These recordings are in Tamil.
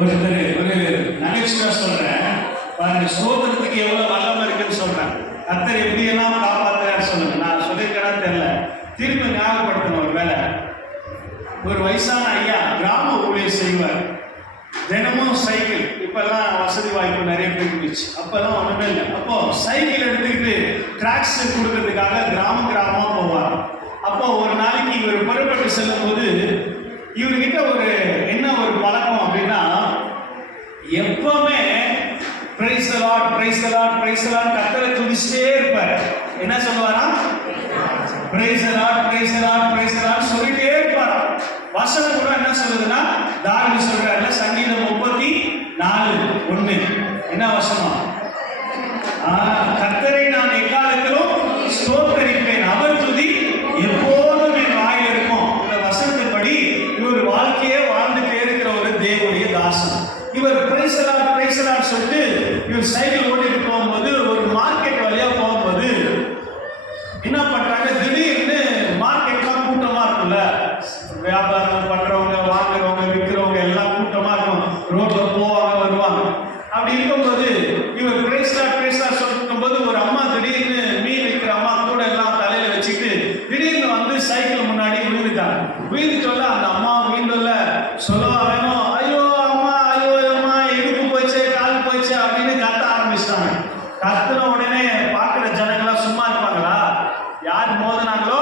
ஒருத்தர் ஒரு நகைச்சுவை சொல்றேன் பாருங்க, ஸ்தோத்திரத்துக்கு எவ்வளவு வல்லமை இருக்குன்னு சொல்றேன். கர்த்தர் எப்படியெல்லாம் காப்பாத்துறாரு சொல்லுங்க. நான் சொல்லியிருக்கேன்னு தெரியல, திரும்ப ஞாபகப்படுத்தணும். ஒரு வேலை ஒரு வயசான ஐயா கிராம ஊழியர் செய்வார். தினமும் சைக்கிள், இப்பெல்லாம் வசதி வாய்ப்பு நிறைய போயிடுச்சு, அப்பெல்லாம் ஒண்ணுமே இல்லை. அப்போ சைக்கிள் எடுத்துக்கிட்டு டிராக்ஸ் கொடுக்கறதுக்காக கிராமமா போவார். அப்போ ஒரு நாளைக்கு இவர் புறப்பட்டு செல்லும் போது இவர்கிட்ட என்ன ஒரு பழக்கம் அப்படின்னா, எப்பவுமே praise the Lord praise the Lord praise the Lord கர்த்தரை துதிச்சிட்டே இருப்பார். என்ன சொல்லுவாரா? Praise the Lord praise the Lord praise the Lord சொல்லிட்டே இருப்பார். வசனம் கூட என்ன சொல்லுதுன்னா, தாவீது சொல்றாருல சங்கீதம் 34:1 என்ன வசனம்? கர்த்தரை நான் எக்காலத்திலும் ஸ்தோத்தரிப்பேன், அவர் துதி எப்போதும் என் வாயில் இருக்கும். இந்த வசனத்தின்படி இவர் வாழ்க்கையே வாழ்ந்துட்டே இருக்கிற ஒரு தேவனுடைய தாசன். இவர் பிரைஸ் தி லார்ட் சொல்லிட்டு இவர் சைக்கிள் ஓட்டிட்டு போகும்போது ஒரு மார்க்கெட் வழியா போகும்போது என்ன பண்றாங்க, திடீர்னு மார்க்கெட்லாம் கூட்டமா இருக்கும்ல, வியாபாரம் பண்றவங்க வாங்குறவங்க விற்கிறவங்க எல்லாம் கூட்டமா இருக்கும், ரோட்ல போவாங்க வருவாங்க. அப்படி இருக்கும்போது இவர் பிரைஸ் தி லார்ட் சொல்லிட்டு போது ஒரு அம்மா திடீர்னு மீன் விற்கிற அம்மா கூட எல்லாம் தலையில வச்சுக்கிட்டு திடீர்னு வந்து சைக்கிள் முன்னாடி விழுந்துட்டாங்க. விழுந்துட்டோல அந்த அம்மா மீன்ல சொல்லவா வேணும், ஐயோ அம்மா ஐயோ அம்மா இடுப்பு போச்சு கால் போச்சு அப்படின்னு கத்த ஆரம்பிச்சிட்டாங்க. கத்துன உடனே பார்க்குற ஜனங்களாம் சும்மா இருப்பாங்களா? யார் மோதினாங்களோ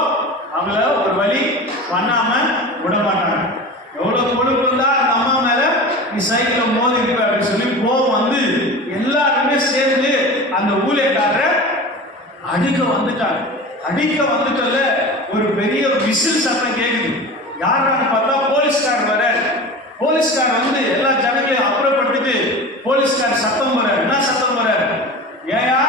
அவங்கள ஒரு வழி பண்ணாம விட மாட்டாங்க. எவ்வளவு கொழுப்பு இருந்தா அந்த அம்மா மேல நீ சைக்கிளை மோதி இருப்ப அப்படின்னு சொல்லி கோவம் வந்து எல்லாருமே சேர்ந்து அந்த ஊழியக்காரரை அடிக்க வந்துட்டல ஒரு பெரிய விசில் சத்தம் கேட்குது. யாரான்னு பார்த்தா போலீஸ்கார் வர. போலீஸ்கார் வந்து எல்லா ஜனங்களையும் அப்புறப்படுத்திட்டு போலீஸ்கார் சத்தம் வர. என்ன சத்தம் வர? ஏயா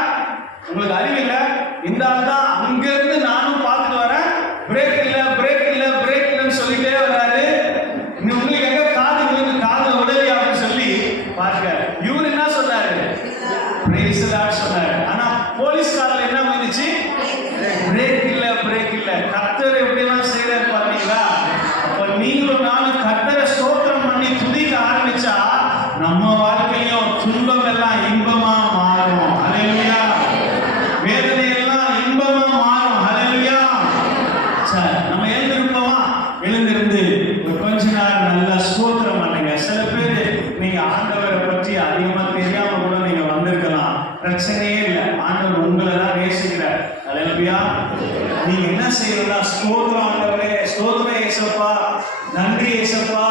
உங்களுக்கு அறிவில்லை? இந்த ஆள் தான் அங்க இருந்து நானும் பார்த்துட்டு வரேன், பிரேக் இல்லைன்னு சொல்லிட்டே வராரு. உங்களுக்கு எங்க காது உடவி அப்படின்னு சொல்லி பாருங்க. இவர் என்ன சொன்னாரு? பிரைஸ் தி லார்ட் சொன்னாரு. ஆனா போலீஸ்காரர் என்ன வந்துச்சு? பிரேக் இல்ல. கர்த்தர் எப்படிலாம் செய்யறாரு பாத்தீங்களா? அப்ப நீங்களும் நானும் கர்த்தரை ஸ்தோத்திரம் பண்ணி துதிக்க ஆரம்பிச்சா நம்ம வாழ்க்கையிலும் துன்பம் எல்லாம் இன்பமா மாறும். ஹல்லேலூயா. வேதனை எல்லாம் இன்பமா மாறும். ஹல்லேலூயா. சரி, நம்ம எழுந்திருந்து ஒரு கொஞ்ச நேரம் நல்லா ஸ்தோத்திரம் பண்ணுங்க. சில பேர் நீங்க ஆண்டவரை பற்றி அதிகமா தெரியாம கூட நீங்க வந்திருக்கலாம், பிரச்சனையே இல்லை. ஆண்டவர் உங்களை தான் நேசிக்கிறார். ஹல்லேலூயா. நீங்க என்ன செய்யணும்னா, ஸ்தோத்திரம் ஆண்டவரே, ஸ்தோத்திரம் ஏசப்பா, நன்றி ஏசப்பா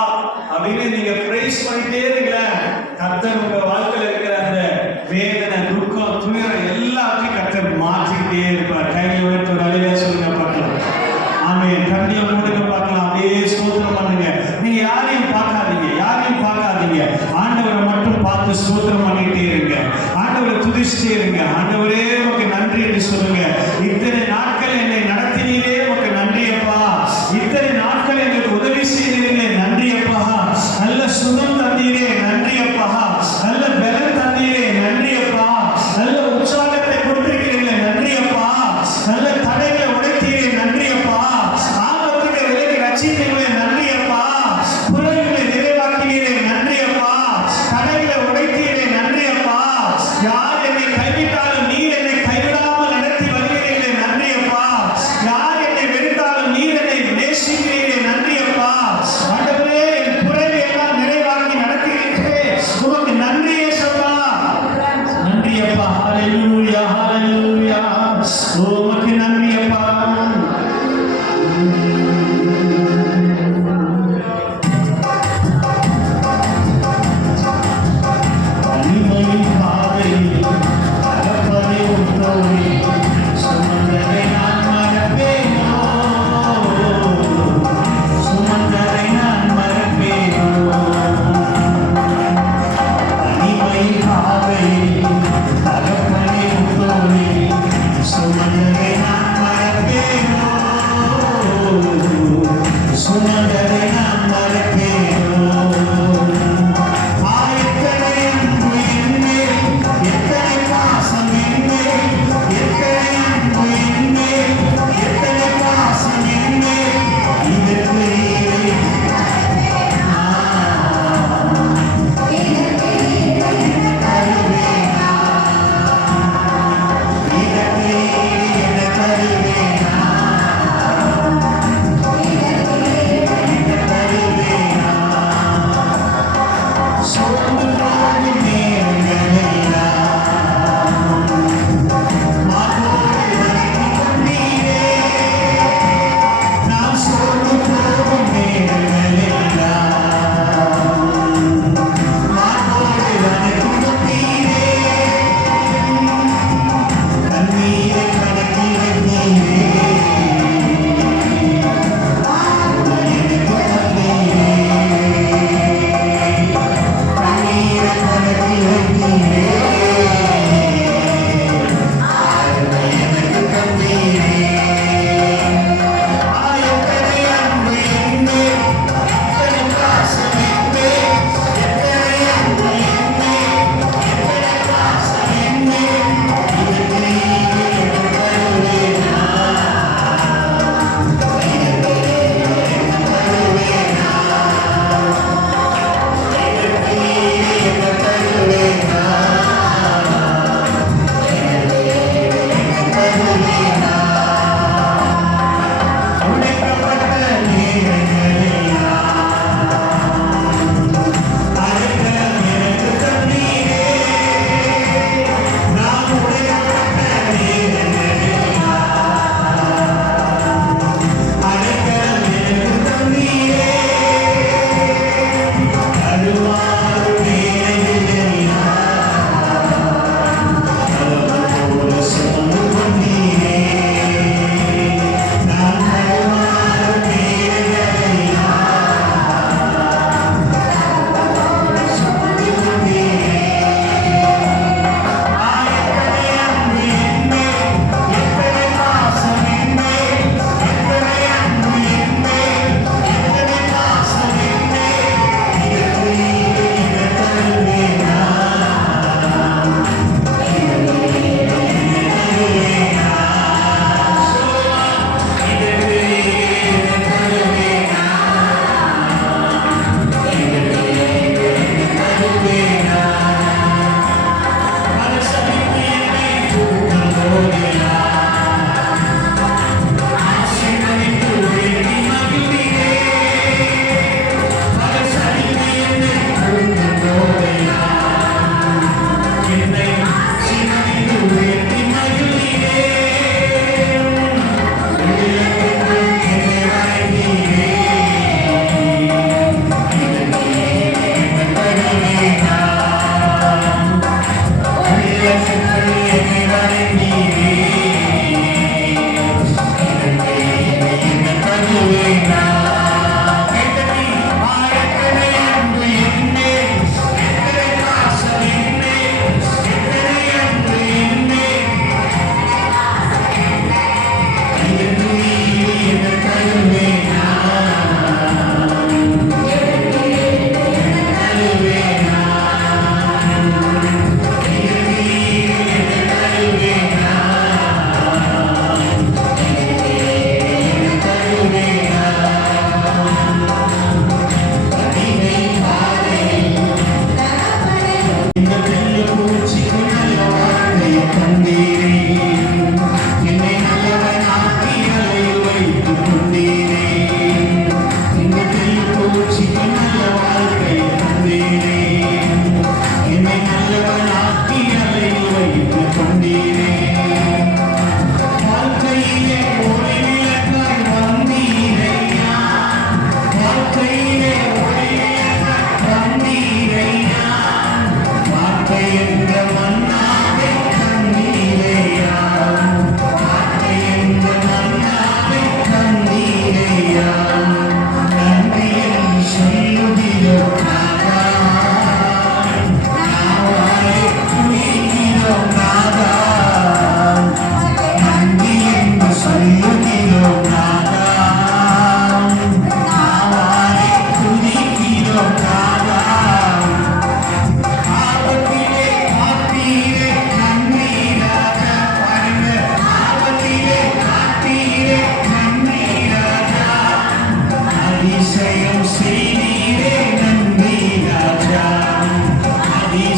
அப்படின்னு நீங்க பிரைஸ் பண்ணிட்டே இருக்கல. கர்த்தர் உங்க வாழ்க்கையில் இருக்கிற அந்த வேதனை துக்கம் துயரம் எல்லாத்தையும் கர்த்தர் மாற்றிக்கிட்டே இருப்பார். கையில் வைத்து அலையில சொல்லுங்க பார்க்கலாம். ஆமென். கண்ணிய மூடுங்க பார்க்கலாம். அப்படியே ஸ்தோத்திரம் பண்ணுங்க. நீங்க யாரையும் பார்க்காதீங்க, ஆண்டவரை மட்டும் பார்த்து ஸ்தோத்திரம் பண்ணிட்டே இருங்க. ஆண்டவரை துதிச்சிட்டே இருங்க. ஆண்டவரே உமக்கு நன்றி என்று சொல்லுங்க. இத்தனை நாட்கள் என்னை நடத்தினீரே உமக்கு நன்றி அப்பா. இத்தனை நாட்கள் எங்களுக்கு உதவி செய்தீரே நன்றி அப்பா. நல்ல சுகம் தந்தீரே நன்றி அப்பா. நல்ல பலம் தந்தீரே நன்றி அப்பா. நல்ல உற்சாகத்தை கொடுத்திருக்கிறீர்களே நன்றி அப்பா. நல்ல தடைகளை உடைத்தீரே நன்றி அப்பா. ஆபத்துகளை விலக்கி ரட்சித்தீர்களே நன்றி அப்பா. புலன்களை நிறைவாக்கினீரே நன்றி அப்பா. தடைகளை உடைத்தீரே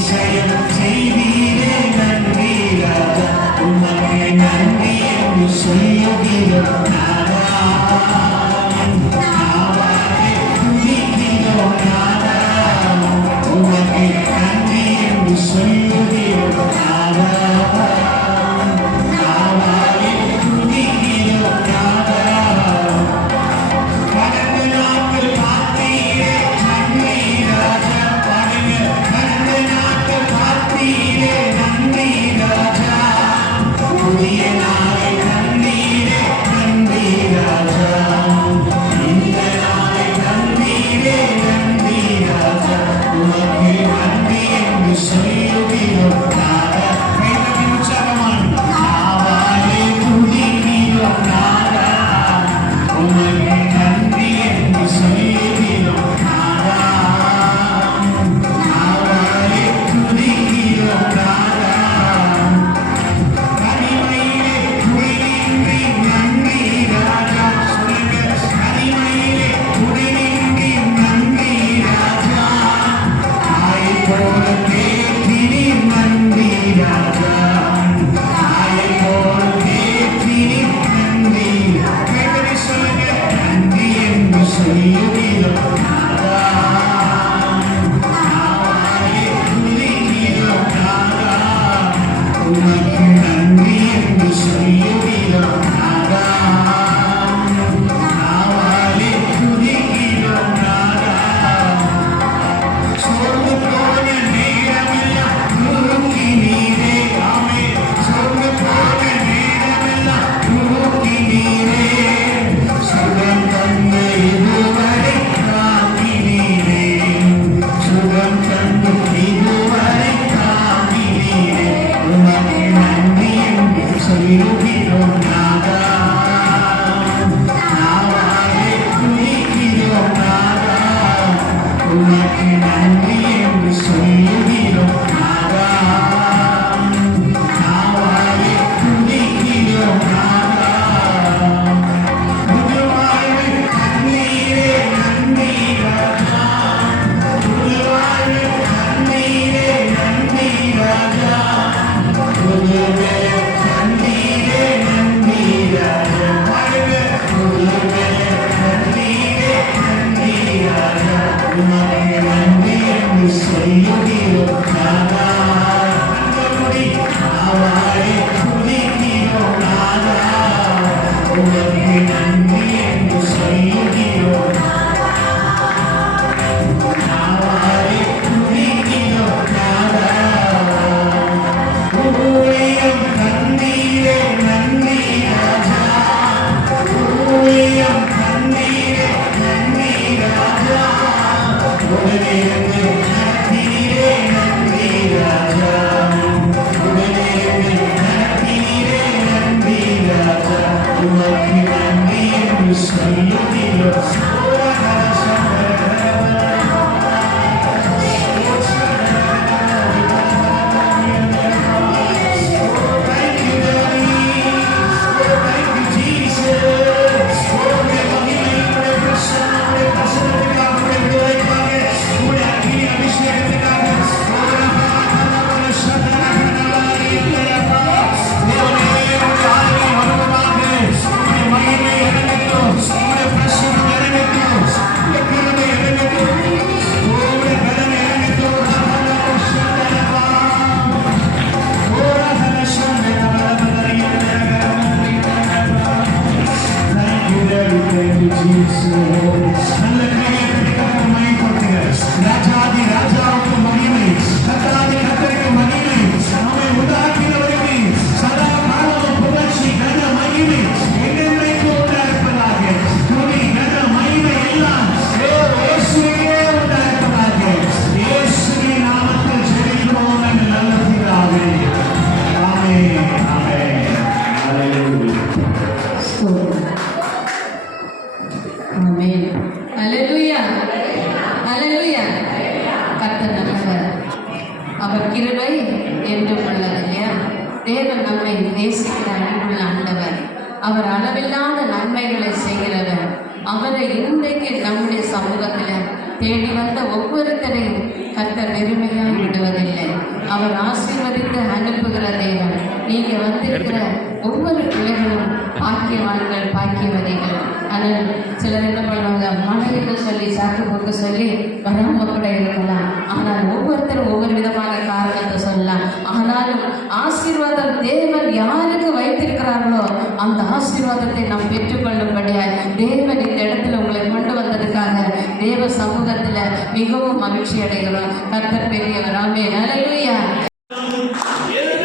அதிசயம் செய்தீரே நன்றி ராஜா உமக்கு நன்றி என்று சொல்லுகிறோம் நாவாலே துதிக்கிறோம் நாதா உமக்கு நன்றி என்று சொல்லுகிறோம் நாவாலே துதிக்கிறோம் நாதா கடந்த நாட்கள் பார்த்தீரே நன்றி ராஜா கடந்த நாட்கள் பார்த்தீரே நன்றி ராஜா புதிய நாளை தந்தீரே நன்றி ராஜா இந்த நாளை தந்தீரே நன்றி ராஜா உமக்கு நன்றி என்று சொல்லுகிறோம் நாதா கைதட்டி உற்சாகமாய் நாவாலே துதிக்கிறோம் நாதா உமக்கு நன்றி என்று சொல்லுகிறோம் நாதா நாவாலே துதிக்கிறோம் நாதா தனிமையிலே துணையின்றி நன்றி ராஜா சொல்லுங்க தனிமையிலே துணையின்றி நன்றி ராஜா தாயை போல தேற்றினீர் நன்றி ராஜா தாயை போல தேற்றினீர் நன்றி கைதட்டி சொல்லுங்க நன்றி என்று சொல்லுகிறோம் நாதா நாவாலே துதிக்கிறோம் நாதா உமக்கு நன்றி என்று சொல்லுகிறோம் நாதா நாவாலே துதிக்கிறோம் நாதா சோர்ந்து போன நேரமெல்லாம் தூக்கி நீரே ஆமே சோர்ந்து போன நேரமெல்லாம் தூக்கி நீரே சுகம் தந்து இதுவரை காத்தினீரே சுகம் தந்து இதுவரை காத்தினீரே உமக்கு நன்றி என்று சொல்லுகிறோம் நாதா நாவாலே துதிக்கிறோம் நாதா உமக்கு நன்றி என்று சொல்லுகிறோம் நாதா நாவாலே துதிக்கிறோம் நாதா புது வாழ்வு தந்தீரே நன்றி ராஜா புது வாழ்வு தந்தீரே நன்றி ராஜா புது வேலை தந்தீரே நன்றி ராஜா வாழ்வு புது வேலை தந்தீரே நன்றி ராஜா உமக்கு நன்றி என்று சொல்லுகிறோம் நாதா அந்தபடி நாவாலே துதிக்கிறோம் நாதா உமக்கு நன்றி என்று சொல்லுகிறோம் நாவாலே துதிக்கிறோம் நாதா ஊழியம் தந்தீரே நன்றி ராஜா ஊழியம் தந்தீரே நன்றி ராஜா உடனே வந்து நடத்தினீரே நன்றி ராஜா உடனே வந்து நடத்தினீரே நன்றி ராஜா உமக்கு நன்றி என்று சொல்லுகிறோம் Thank you, Daddy. Thank you, Jesus. உம்முடைய மகிமை, உம்முடைய பிரசன்னம், உம்முடைய பிரசன்னத்துக்காக, உம்முடைய விடுதலைக்காக, உம்முடைய அக்கினி அபிஷேகத்துக்காக, தேவனே, உம்முடைய ஆளுகை வருவதாக, உம்முடைய மகிமை இறங்கட்டும், உம்முடைய பிரசன்னம் இறங்கட்டும், உம்முடைய கிருபை இறங்கட்டும், உம்முடைய பலன் இறங்கட்டும். Thank you, Daddy. Thank you, Jesus. நல்ல கையெழுத்துக்காக மகிமைப்படுத்துங்க. ராஜாதி ராஜாவுக்கு மகிமை, கர்த்தாதி கர்த்தருக்கு மகிமை, நம்மை உண்டாக்கினவருக்கு சதா காலமும் புகழ்ச்சி, கன மகிமை என்றென்றைக்கும் உண்டாயிருப்பதாக. துதி, கன மகிமை எல்லாம் இயேசுவே உண்டாயிருப்பதாக. இயேசுவின் நாமத்தில் ஜெபிக்கிறோம் எங்கள் நல்ல பிதாவே. ஆமென். ஆமென். ஹல்லேலூயா. ஆமென். அல்லேலூயா. அல்லேலூயா. கர்த்தர் நல்லவர். அவர் கிருபை என்றும் உள்ளது இல்லையா? தேவன் நம்மை நேசிக்கிற அன்புள்ள ஆண்டவர். அவர் அளவில்லாத நன்மைகளை செய்கிறவர். அவரை இன்றைக்கு நம்முடைய சமூகத்தில் தேடி வந்த ஒவ்வொருத்தரையும் கர்த்தர் வெறுமையாய் விடுவதில்லை. அவர் ஆசீர்வதித்து அனுப்புகிற தேவன். நீங்க வந்திருக்கிற ஒவ்வொரு பிள்ளைகளும் பாக்கியவான்கள், பாக்கியவதிகள். ஆனால் சிலர் என்ன பண்ணுவாங்க, மழைன்னு சொல்லி சாக்கு போக்கு சொல்லி வராம கூட இருக்கலாம். ஆனால் ஒவ்வொருத்தரும் ஒவ்வொரு விதமான காரணத்தை சொல்லலாம். ஆனாலும் ஆசீர்வாதம் தேவன் யாருக்கு வைத்திருக்கிறார்களோ அந்த ஆசீர்வாதத்தை நாம் பெற்றுக்கொள்ளும்படியாய் தேவன் இந்த இடத்துல உங்களை கொண்டு வந்ததுக்காக தேவ சமூகத்துல மிகவும் மகிழ்ச்சி அடைகிறோம். கர்த்தர் பெரியவர். ஆமென். ஹல்லேலூயா. Yes,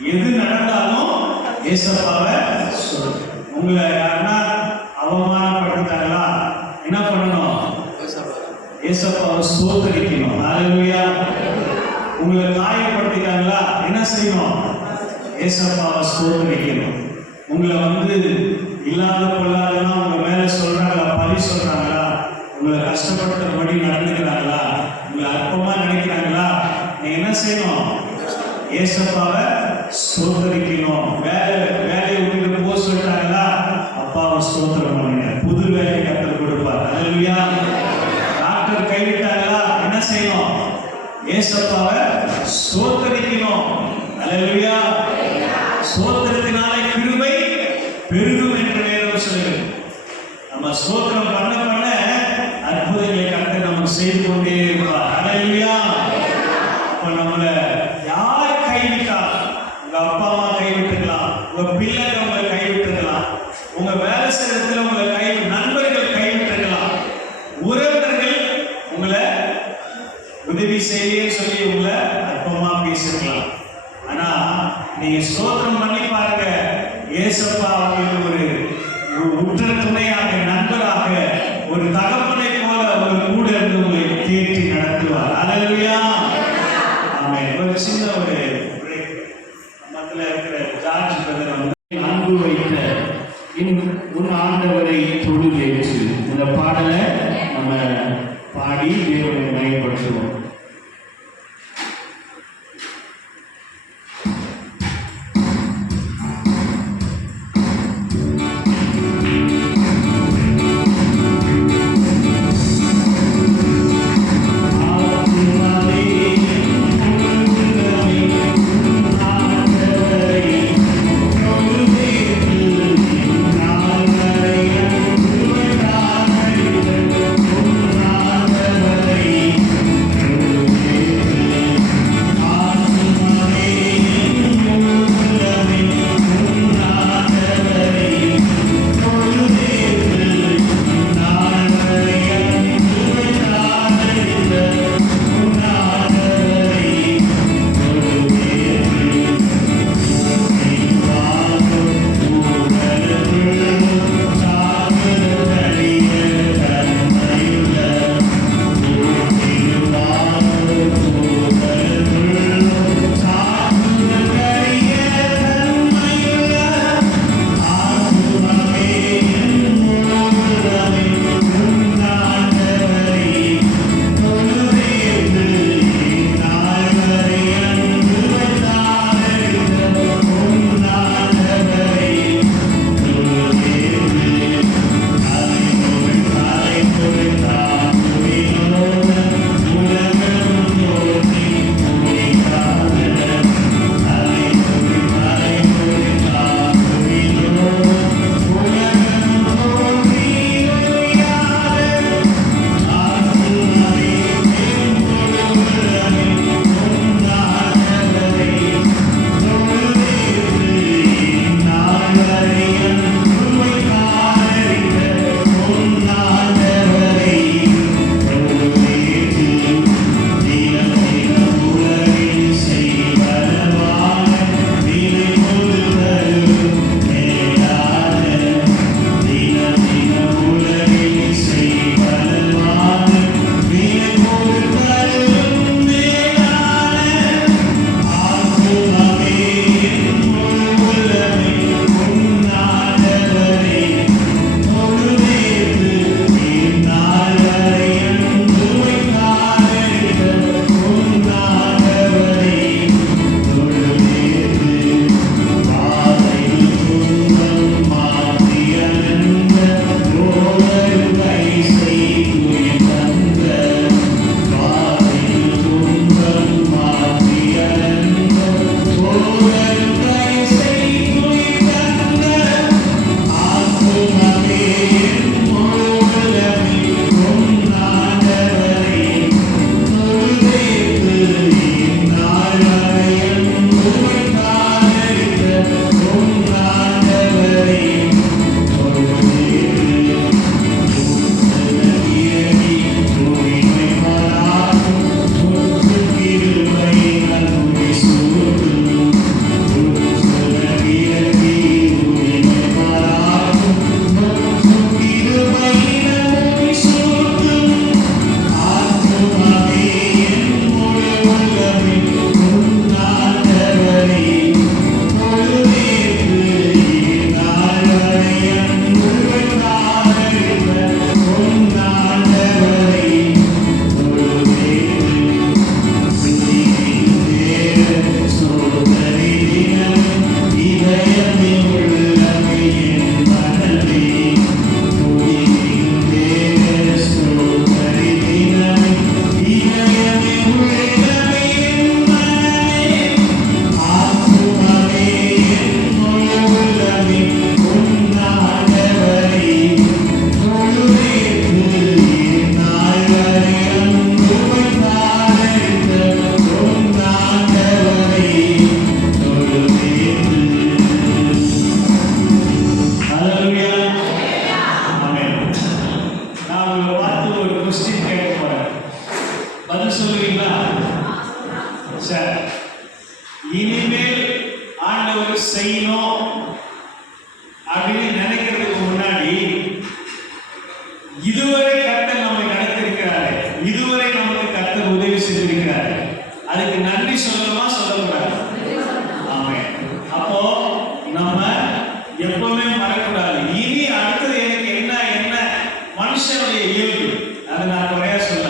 எது நடந்தாலும் ஏசப்பாவை சொல்லு. உங்களை யாருன்னா அவமானப்படுத்தாங்களா, என்ன பண்ணணும்? ஏசப்பாவை ஸ்தோத்தரிக்கணும். ஹல்லேலூயா. உங்களை காயப்படுத்திட்டாங்களா, என்ன செய்யணும்? ஏசப்பாவை ஸ்தோத்தரிக்கணும். உங்களை இல்லாத பொல்லாதெல்லாம் உங்க மேல சொல்றாங்களா, பழி சொல்றாங்களா, உங்களை கஷ்டப்படுத்துறபடி நடந்துக்கிறாங்களா, உங்களை அற்பமா நினைக்கிறாங்களா, நீங்க என்ன செய்யணும்? ஏசப்பாவை ஸ்தோத்தரிக்கணும். வேலையை விட்டுட்டு போக சொல்லிட்டாங்களா, அப்பாவை ஸ்தோத்திரம் பண்ணுங்க. புது வேலையை கற்றுக் கொடுப்பார். ஹல்லேலூயா. டாக்டர் கைவிட்டாங்களா, என்ன செய்யணும்? ஏசப்பாவை ஸ்தோத்தரிக்கணும். ஹல்லேலூயா. ஸ்தோத்திரத்தினாலே கிருபை பெருகும் என்று வேதம் சொல்லுகிறது. நம்ம ஸ்தோத்திரம் பண்ண பண்ண அற்புதங்களை கர்த்தர் நமக்கு செய்து கொண்டே இருப்பார். ஹல்லேலூயா. அப்ப நம்மளை யார் கைவிட்டால், உங்க அப்பா அம்மா கைவிட்டுக்கலாம், உங்க பிள்ளைங்க உங்களை கைவிட்டுக்கலாம், உங்க வேலை செய்யறதுல உங்களை நண்பர்கள் கைவிட்டுக்கலாம், உறவினர்கள் உங்களை உதவி செய்ய சொல்லி உங்களை அற்பமா பேசிருக்கலாம். ஆனா நீங்க ஸ்தோத்திரம் பண்ணி பாருங்க, ஏசப்பா உங்களுக்கு ஒரு உற்ற துணையாக, நண்பராக, ஒரு தகப்பனை போல ஒரு கூட இருந்து உங்களை தேற்றி நடத்துவார். ஹல்லேலூயா. ஆமென். ஒரு சின்ன ஒரு பிரேக். மத்தில இருக்கிற ஜார்ஜ் பிரதர் அன்பு வைத்த உன் ஆண்டவரை தொழுதேற்று இந்த பாடலை நம்ம பாடி தேவனை மகிமைப்படுத்துவோம். செய்யணும் அப்படின்னு நினைக்கிறதுக்கு முன்னாடி இதுவரை கர்த்தர் நம்மை நடத்திருக்கிறாரு, இதுவரை நமக்கு கர்த்தர் உதவி செய்திருக்கிறாரு. அதுக்கு நன்றி சொல்லணுமா சொல்லக்கூடாது? ஆமாம். அப்போ நம்ம எப்பவுமே மறக்கூடாது. இனி அடுத்தது எனக்கு என்ன என்ன மனுஷனுடைய இயல்பு, அதை நான் குறையா சொல்ல.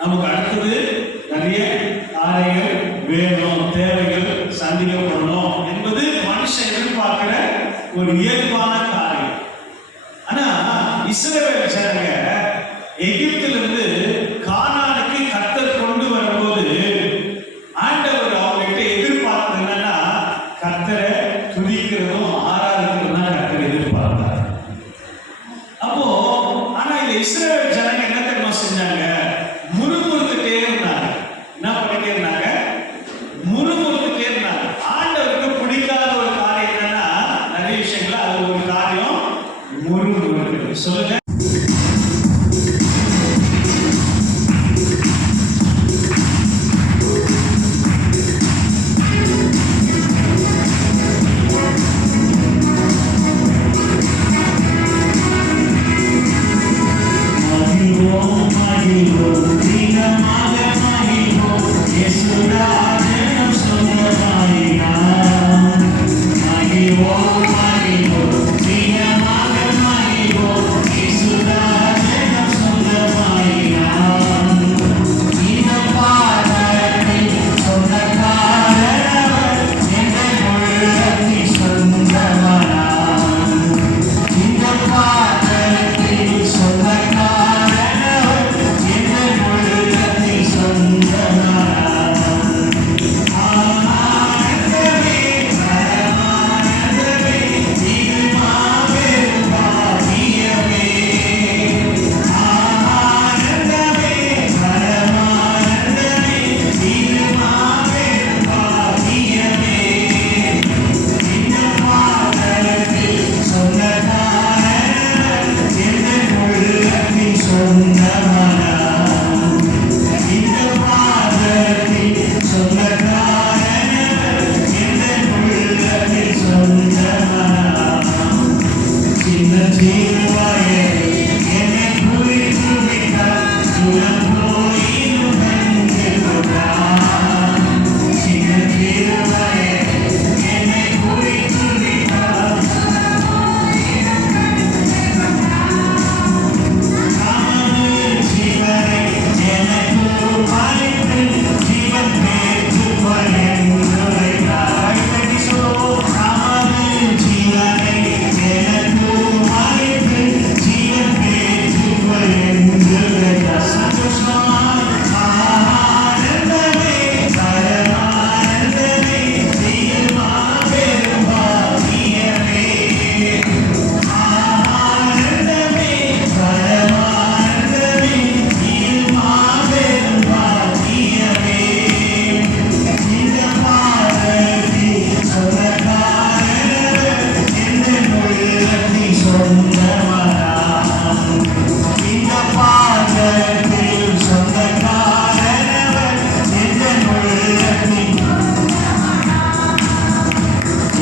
நமக்கு அடுத்தது நிறைய காரியங்கள் வேணும், தேவைகள் சந்திக்கப்படணும் என்பது மனுஷன் எதிர்பார்க்கிற ஒரு இயல்பான காரியம். ஆனா இஸ்ரவேல் ஜனங்க எகிப்திலிருந்து கானானுக்கு கர்த்தர் கொண்டு வரும்போது ஆண்டவர் அவங்ககிட்ட எதிர்பார்த்தது என்னன்னா கர்த்தரை துதிக்கிறதும் ஆராதிக்கிறதும் தான் கர்த்தர் எதிர்பார்த்தார். அப்போ ஆனா இந்த இஸ்ரவேல் ஜனங்க என்ன தெரியுமா செஞ்சாங்க? முறுமுறுத்துட்டே இருந்தாங்க. என்ன பண்ணிட்டே இருந்தாங்க? முறுமுறுத்துட்டே இருந்தாங்க. ஆண்டவருக்கு பிடிக்காத ஒரு காரியம் என்னன்னா நிறைய விஷயங்கள், அது ஒரு காரியம் முறுமுறுக்கிறது. சொல்லுங்க.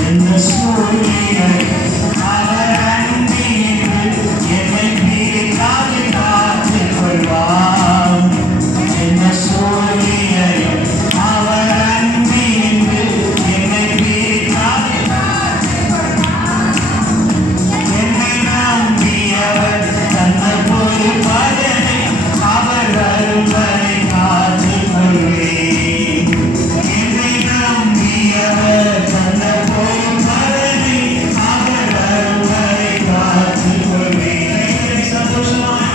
In the story